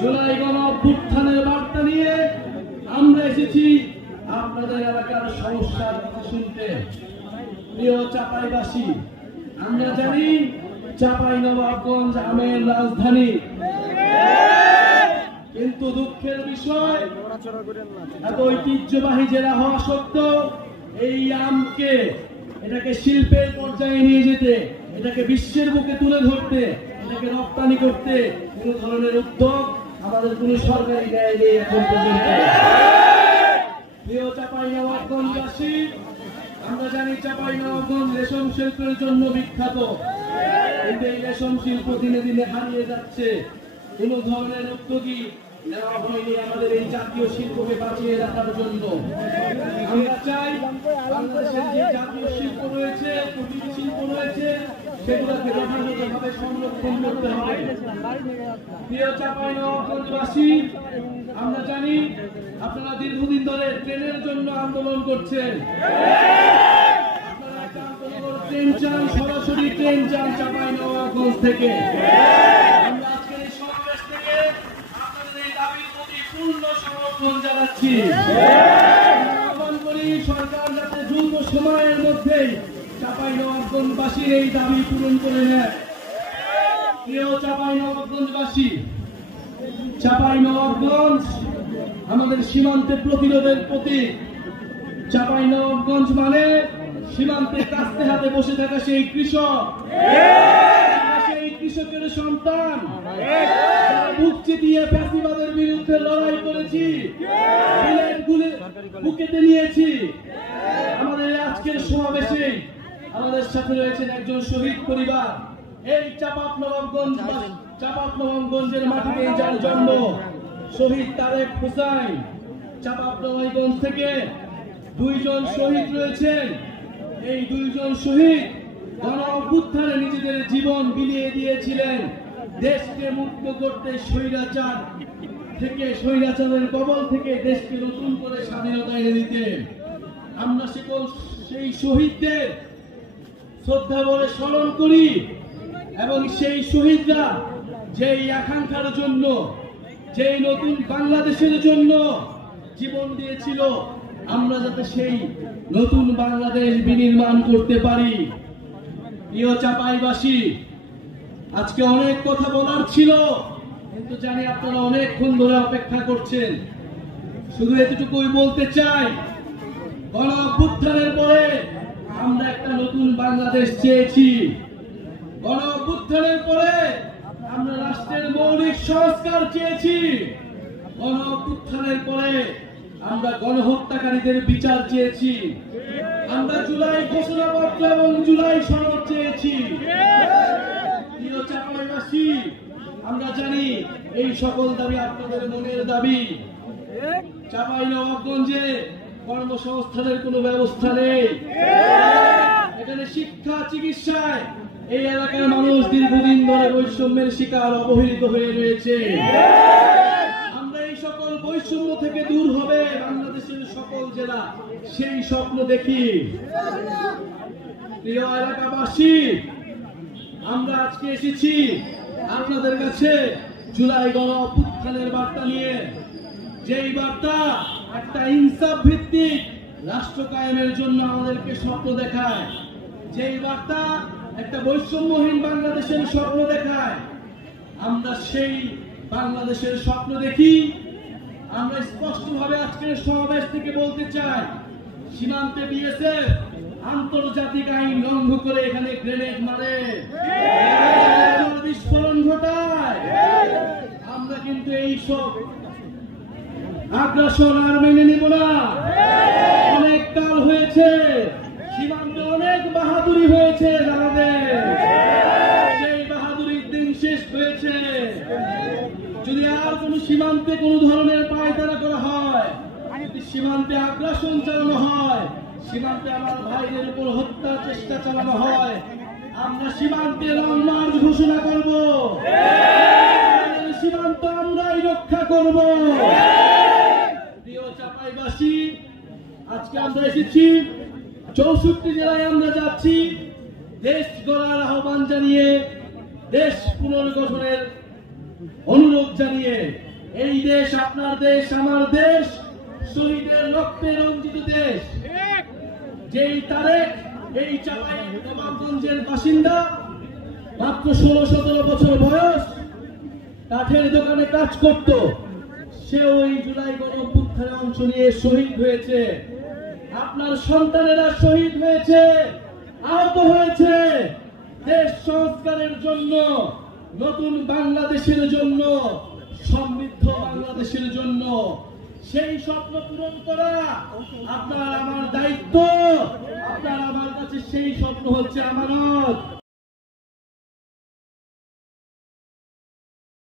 জুলাই গণঅভ্যুত্থানের বার্তা নিয়ে আমরা এসেছি আপনাদের এলাকার সমস্যার কথা শুনতে। প্রিয় চাঁপাইবাসী, আমরা জানি চাঁপাইনবাবগঞ্জ আমের রাজধানী, কিন্তু দুঃখের বিষয় এত ঐতিহ্যবাহী জেলা হওয়া সত্ত্বেও এই আমকে এটাকে শিল্পের পর্যায়ে নিয়ে যেতে, এটাকে বিশ্বের বুকে তুলে ধরতে, এটাকে রপ্তানি করতে কোন ধরনের উদ্যোগ আমাদের কোন সরকারি ন্যায় নেই এখন পর্যন্ত। প্রিয় চাঁপাইনবাবগঞ্জবাসী, আমরা জানি চাঁপাইনবাবগঞ্জ রেশম শিল্পের জন্য বিখ্যাত, কিন্তু এই রেশম শিল্প দিনে দিনে হারিয়ে যাচ্ছে। কোন ধরনের উদ্যোগী নেওয়া হয়নি আমাদের এই জাতীয় শিল্পকে বাঁচিয়ে রাখার জন্য। আমরা চাই বাংলাদেশের যে জাতীয় শিল্প রয়েছে, কুটির শিল্প রয়েছে, সেগুলোকে যথাযথভাবে সংরক্ষণ করতে হবে। প্রিয় চাঁপাইনবাবগঞ্জবাসী, আমরা জানি আপনারা দীর্ঘদিন ধরে ট্রেনের জন্য আন্দোলন করছেন। আপনারা একটা আন্দোলন ট্রেন চান, সরাসরি ট্রেন চান চাঁপাইনবাবগঞ্জ থেকে। আমরা আজকের এই সমাবেশ থেকে আপনাদের এই দাবির প্রতি পূর্ণ সমর্থন জানাচ্ছি। আহ্বান করি সরকার যাতে দ্রুত সময়ের মধ্যেই চাঁপাইনবাবগঞ্জবাসীর এই দাবি পূরণ করে নেয়। প্রিয় চাঁপাইনবাবগঞ্জবাসী, চাঁপাইনবাবগঞ্জ আমাদের সীমান্তে প্রতিরোধের প্রতীক। চাঁপাইনবাবগঞ্জ মানে সীমান্তে কাস্তে হাতে বসে থাকা সেই কৃষক, সেই কৃষকের সন্তান, বুক চিতিয়ে ফ্যাসিবাদের বিরুদ্ধে লড়াই করেছি, বুকেতে নিয়েছি। আমাদের আজকের সমাবেশে আমাদের সাথে রয়েছেন একজন শহীদ পরিবার। এই চাঁপাইনবাবগঞ্জের মাটিতে যার জন্ম, শহীদ তারেক হোসেন। চাঁপাইনবাবগঞ্জ থেকে দুইজন শহীদ রয়েছেন। এই দুইজন শহীদ গণঅভ্যুত্থানে নিজেদের জীবন বিলিয়ে দিয়েছিলেন দেশকে মুক্ত করতে, স্বৈরাচারের কবল থেকে দেশকে নতুন করে স্বাধীনতা এনে দিতে। আমরা সেই শহীদদের শ্রদ্ধা বলে স্মরণ করি এবং সেই শহীদরা যেই আকাঙ্ক্ষার জন্য, যেই নতুন বাংলাদেশের জন্য জীবন দিয়েছিল, আমরা যাতে সেই নতুন বাংলাদেশ বিনির্মাণ করতে পারি। প্রিয় চাঁপাইবাসী, আজকে অনেক কথা বলার ছিল, কিন্তু জানি আপনারা অনেকক্ষণ ধরে অপেক্ষা করছেন। শুধু এতটুকুই বলতে চাই, গণঅভ্যুত্থানের পরে আমরা একটা নতুন বাংলাদেশ চেয়েছি। গণঅভ্যুত্থানের পরে আমরা রাষ্ট্রের মৌলিক সংস্কার চেয়েছি। গণঅভ্যুত্থানের পরে আমরা গণহত্যাকারীদের বিচার চেয়েছি। আমরা জুলাই ঘোষণাপত্র এবং জুলাই সনদ চেয়েছি। প্রিয় চাঁপাইবাসী, আমরা জানি এই সকল দাবি আপনাদের মনের দাবি। চাঁপাইনবাবগঞ্জে কর্মসংস্থানের কোনো ব্যবস্থা নেই। এখানে শিক্ষা, চিকিৎসায় এই এলাকার মানুষ দীর্ঘদিন ধরে বৈষম্যের শিকার, অবহেলিত হয়ে রয়েছে। আমরা এই সকল বৈষম্য থেকে দূর হবে বাংলাদেশের সকল জেলা, সেই স্বপ্ন দেখি। প্রিয় এলাকাবাসী, আমরা আজকে এসেছি আপনাদের কাছে জুলাই গণঅভ্যুত্থানের বার্তা নিয়ে। যেই বার্তা একটা ইনসাফ ভিত্তিক রাষ্ট্র কায়েমের জন্য আমাদেরকে স্বপ্ন দেখায়, যেই বার্তা একটা বৈষম্যহীন বাংলাদেশের স্বপ্ন দেখায়। আমরা সেই বাংলাদেশের স্বপ্ন দেখি। আমরা স্পষ্টভাবে আজকের সমাবেশ থেকে বলতে চাই, সীমান্তে বিএসএফ আন্তর্জাতিক আইন লঙ্ঘন করে এখানে গ্রেনেড মারে, বিস্ফোরণ ঘটায়। আমরা কিন্তু এই সব আগ্রাসন আর মেনে নিব না। অনেক কাল হয়েছে, সীমান্তে অনেক বাহাদুরি হয়েছে, আমাদের সেই বাহাদুরির দিন শেষ হয়েছে। যদি আর কোন সীমান্তে কোন ধরনের পায়তারা করা হয়, যদি সীমান্তে আগ্রাসন চালানো হয়, সীমান্তে আমার ভাইদের উপর হত্যার চেষ্টা চালানো হয়, আমরা সীমান্তে লং মার্চ ঘোষণা করব। সীমান্ত আমরাই রক্ষা করব। প্রিয় চাঁপাইবাসী, আজকে আমরা এসেছি 64 জেলায় আমরা যাচ্ছি দেশ গড়ার আহ্বান জানিয়ে, দেশ পুনর্গঠনের অনুরোধ জানিয়ে, এই দেশ আপনার দেশ, আমার দেশ, শহীদের রক্তে রঞ্জিত দেশ। যেই তারেক এই চাঁপাইনবাবগঞ্জের বাসিন্দা, মাত্র 16-17 বছর বয়স, কাঠের দোকানে কাজ করত, সে ওই জুলাই গণঅভ্যুত্থানে অংশ নিয়ে শহীদ হয়েছে। আপনার সন্তানেরা শহীদ হয়েছে, আহত হয়েছে দেশ সংস্কারের জন্য, নতুন বাংলাদেশের জন্য, সমৃদ্ধ বাংলাদেশের জন্য। সেই স্বপ্ন পূরণ করা আপনার আমার দায়িত্ব। আপনার আমার কাছে সেই স্বপ্ন হচ্ছে আমানত।